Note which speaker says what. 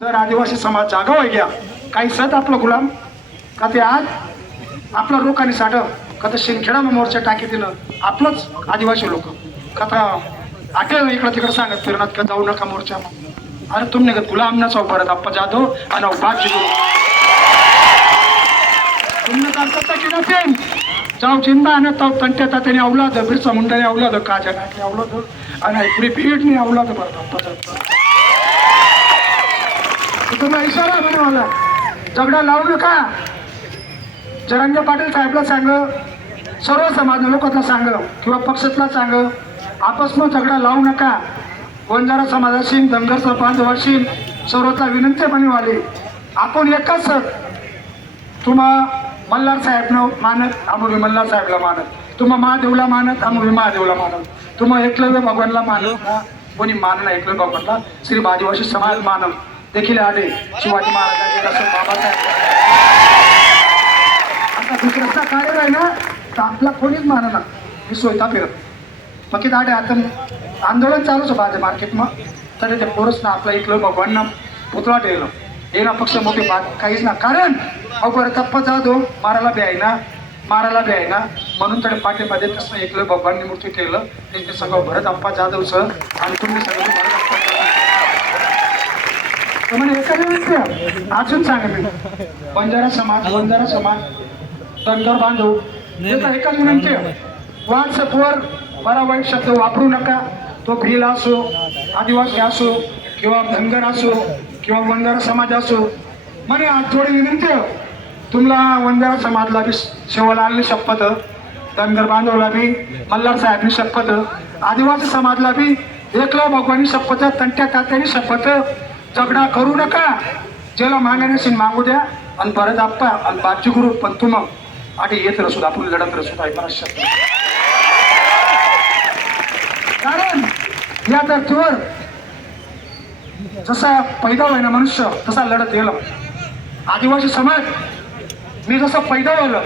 Speaker 1: तर आदिवासी समाज जागा व्हाय काही सत आपलं गुलाम का ते आज आपलं रोख आणि साठ का तर शिंदखेडा मोर्चा टाकी दिलं आपलंच आदिवासी लोक. का तर इकडं तिकडं सांगत फिरणार का जाऊ नका मोर्चा. अरे तुम्ही निघत गुलाम ना परत आप्पा जाधव आणि बाग जिगो तुमने चालतं की नसेल जाऊ चिंता आणि तो तंट्या तात्याने अवलाद बिरसा मुंडाने अवलाद काजा नाटले अवलाद आणि पुरी भीडने अवलाद बरं आप्पा तुम्ही तुम्हाला इशारा म्हणे मला झगडा लावू नका. जरंगे पाटील साहेबला सांग. सर्व समाज लोकांना सांग किंवा पक्षातला सांग. आपसनं झगडा लावू नका. वंजारा समाजाशी धनगर धनगरचा बांधव सर्वचा विनंतीपणे वाले. आपण एकच तुम्हा मल्हार साहेबनं मानत आम्ही मल्हार साहेबला मानत. तुम्हा महादेवला मानत आम्ही महादेवला मानत. तुम्हा एकलव्य भगवानला मानत. ना कोणी मानला एकलव्य भगवानला? श्री आदिवासी समाज मानव. देखील आले. शिवाजी महाराजांचे कसं बाबासाहेब. आता दुसऱ्याचा कार्य आहे ना तर आपला कोणीच मानणार मी स्वतः फिरत. मग की दाडे आता आंदोलन चालूच माझ्या मार्केट मग तरी ते पोरच ना आपला इकलं भगवानना पुतळा ठेवलं. येणा पक्ष मोठी बात काहीच ना. कारण अहो बरं तप्पा दो मारायला बी आहे ना. मारायला बी आहे ना. म्हणून तरी पाठीमध्ये तसं एकलं भगवानने मूर्ती ठेवलं. ते सगळं भरत अप्पा जाधव सर आणि तुम्ही सगळं भरत अप्पा जाधव. तर म्हणे एका विनंती अजून सांगा मी. बंजारा समाज बंजारा समाज धनगर बांधव त्याचा एकच विनंती. व्हॉट्सअपवर बरा वाईट शब्द वापरू नका. तो भिल असो आदिवासी असो किंवा धनगर असो किंवा वंजारा समाज असो. म्हणे आज थोडी विनंती. तुम्हाला वंजारा समाजला बी शेवलालनी शपथ. धनगर बांधवला बी मल्हार साहेबनी शपथ. आदिवासी समाजला बी एकला भगवानी शपथ तंट्या तात्यानी शपथ. झगडा करू नका. ज्याला मागण्याशी मागू द्या. आणि परत आप्पा आणि बाजी गुरु पण तुम आधी येत रसूद आपण लढत रसूद आहे मला कारण या धर्तीवर जसा पैदा होय ना मनुष्य तसा लढत गेला आदिवासी समाज मी जसं पैदा व्हायला